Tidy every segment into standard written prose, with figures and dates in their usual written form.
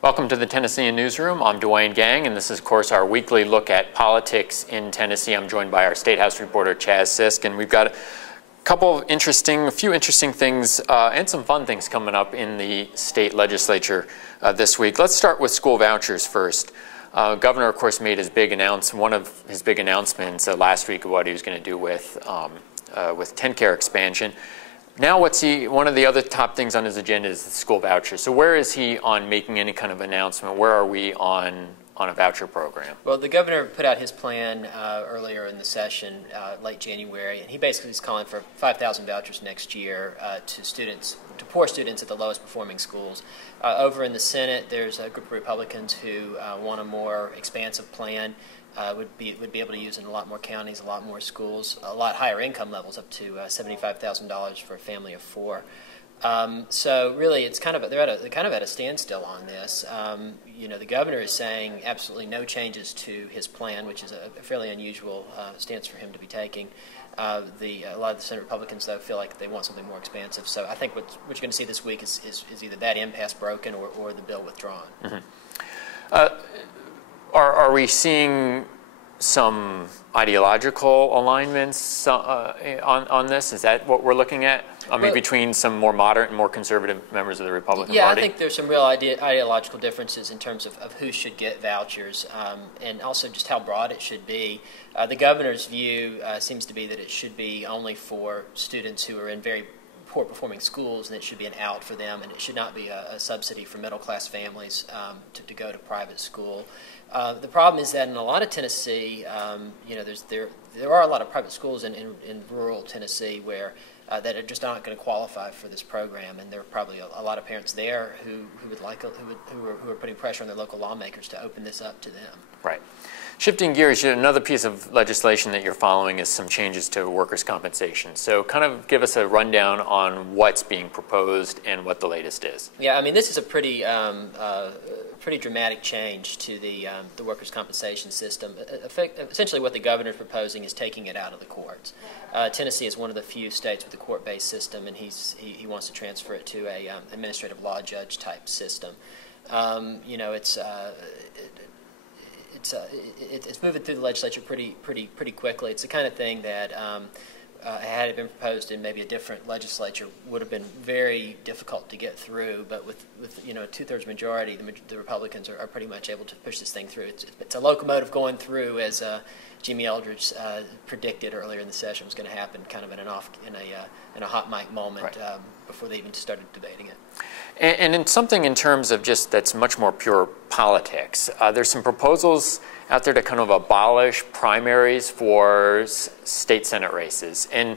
Welcome to the Tennessean Newsroom. I'm Duane Gang, and this is, of course, our weekly look at politics in Tennessee. I'm joined by our State House reporter, Sisk, and we've got a few interesting things and some fun things coming up in the state legislature this week. Let's start with school vouchers first. Governor, of course, made one of his big announcements last week of what he was going to do with TennCare expansion. Now, one of the other top things on his agenda is the school vouchers. So where is he on making any kind of announcement? Where are we on a voucher program? Well, the governor put out his plan earlier in the session, late January, and he basically is calling for 5,000 vouchers next year to poor students at the lowest performing schools. Over in the Senate, there's a group of Republicans who want a more expansive plan. Would be able to use in a lot more counties, a lot more schools, a lot higher income levels, up to $75,000 for a family of four. So really, it's they're kind of at a standstill on this. The governor is saying absolutely no changes to his plan, which is a fairly unusual stance for him to be taking. A lot of the Senate Republicans, though, feel like they want something more expansive. So I think what you're going to see this week is either that impasse broken or the bill withdrawn. Mm-hmm. Are we seeing some ideological alignments on this? Is that what we're looking at? Between some more moderate and more conservative members of the Republican Party? Yeah, I think there's some real ideological differences in terms of who should get vouchers and also just how broad it should be. The governor's view seems to be that it should be only for students who are in very poor performing schools, and it should be an out for them, and it should not be a subsidy for middle class families to go to private school. The problem is that in a lot of Tennessee, there are a lot of private schools in rural Tennessee where that are just not going to qualify for this program, and there are probably a lot of parents there who are putting pressure on their local lawmakers to open this up to them. Right. Shifting gears, another piece of legislation that you're following is some changes to workers' compensation. So kind of give us a rundown on what's being proposed and what the latest is. Yeah, this is a pretty dramatic change to the workers' compensation system. Essentially what the governor is proposing is taking it out of the courts. Tennessee is one of the few states with a court-based system, and he wants to transfer it to a administrative law judge type system. It's moving through the legislature pretty quickly. It's the kind of thing that had it been proposed in maybe a different legislature would have been very difficult to get through. But with a two-thirds majority, the Republicans are pretty much able to push this thing through. It's a locomotive going through, as Jimmy Eldridge predicted earlier in the session was going to happen, kind of in a hot mic moment. Right. Before they even started debating it. And in something in terms of just that's much more pure politics, there's some proposals out there to kind of abolish primaries for state Senate races, and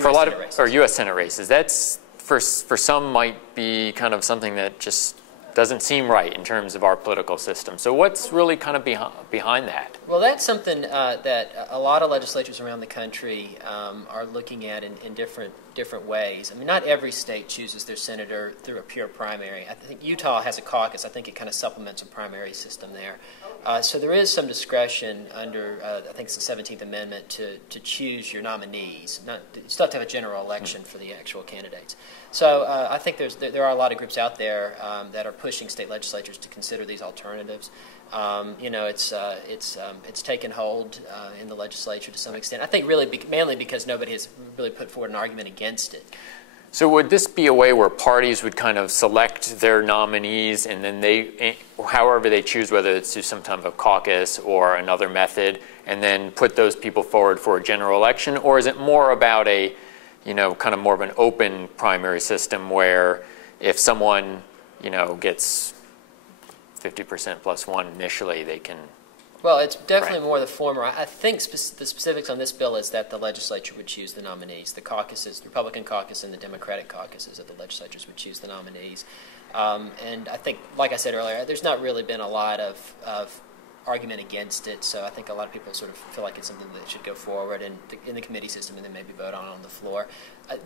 for a lot of U.S. Senate races. That's for some might be kind of something that just doesn't seem right in terms of our political system. So what's really kind of behind that? Well, that's something that a lot of legislatures around the country are looking at in different ways. Not every state chooses their senator through a pure primary. I think Utah has a caucus. I think it kind of supplements a primary system there. So there is some discretion under, I think it's the 17th Amendment, to choose your nominees. You still have to have a general election for the actual candidates. So I think there are a lot of groups out there that are pushing state legislatures to consider these alternatives. It's taken hold in the legislature to some extent. I think mainly because nobody has really put forward an argument against it. So would this be a way where parties would kind of select their nominees and then however they choose, whether it's through some type of caucus or another method, and then put those people forward for a general election? Or is it more about kind of more of an open primary system where if someone, gets 50% plus one initially, they can... Well, it's definitely more the former. I think the specifics on this bill is that the legislature would choose the nominees. The caucuses, the Republican caucus and the Democratic caucuses of the legislatures would choose the nominees. And I think, like I said earlier, there's not really been a lot of argument against it, so I think a lot of people sort of feel like it's something that should go forward in the committee system and then maybe vote on the floor.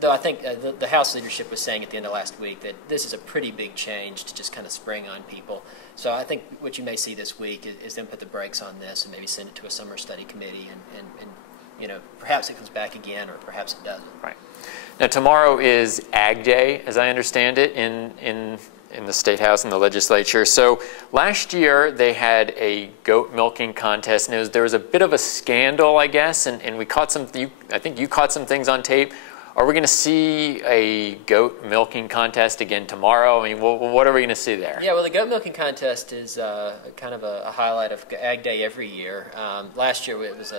Though I think the House leadership was saying at the end of last week that this is a pretty big change to just kind of spring on people. So I think what you may see this week is them put the brakes on this and maybe send it to a summer study committee and perhaps it comes back again or perhaps it doesn't. Right. Now tomorrow is Ag Day, as I understand it, in in the State House and the legislature. So last year they had a goat milking contest, and there was a bit of a scandal, I guess, and we caught I think you caught some things on tape. Are we going to see a goat milking contest again tomorrow? I mean, what are we going to see there? Yeah, well, the goat milking contest is kind of a highlight of Ag Day every year. Last year it was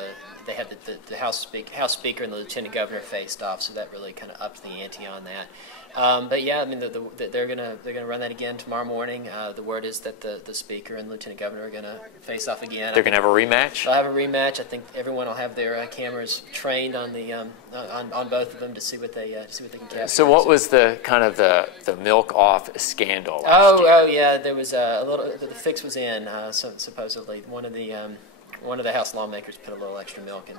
they had the House Speaker and the Lieutenant Governor faced off, so that really kind of upped the ante on that. But yeah, I mean, they're gonna run that again tomorrow morning. The word is that the Speaker and the Lieutenant Governor are gonna face off again. They're gonna have a rematch. They'll have a rematch. I think everyone will have their cameras trained on the on both of them to see what they can capture. So what was the kind of the milk off scandal last year? Oh yeah, there was a little. The fix was in. Supposedly one of the House lawmakers put a little extra milk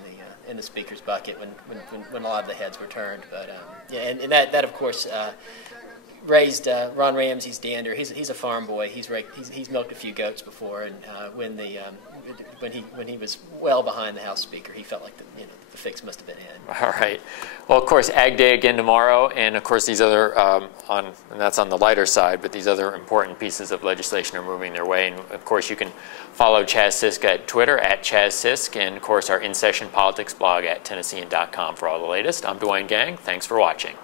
in the Speaker's bucket when a lot of the heads were turned. But yeah, and that of course raised Ron Ramsey's dander. He's a farm boy. He's milked a few goats before, and when he was well behind the House Speaker, he felt like the fix must have been in. All right. Well, of course, Ag Day again tomorrow, and of course these other and that's on the lighter side, but these other important pieces of legislation are moving their way. And of course, you can follow Chaz Sisk at Twitter at Chaz Sisk, and of course our In Session Politics blog at Tennessean.com for all the latest. I'm Duane Gang. Thanks for watching.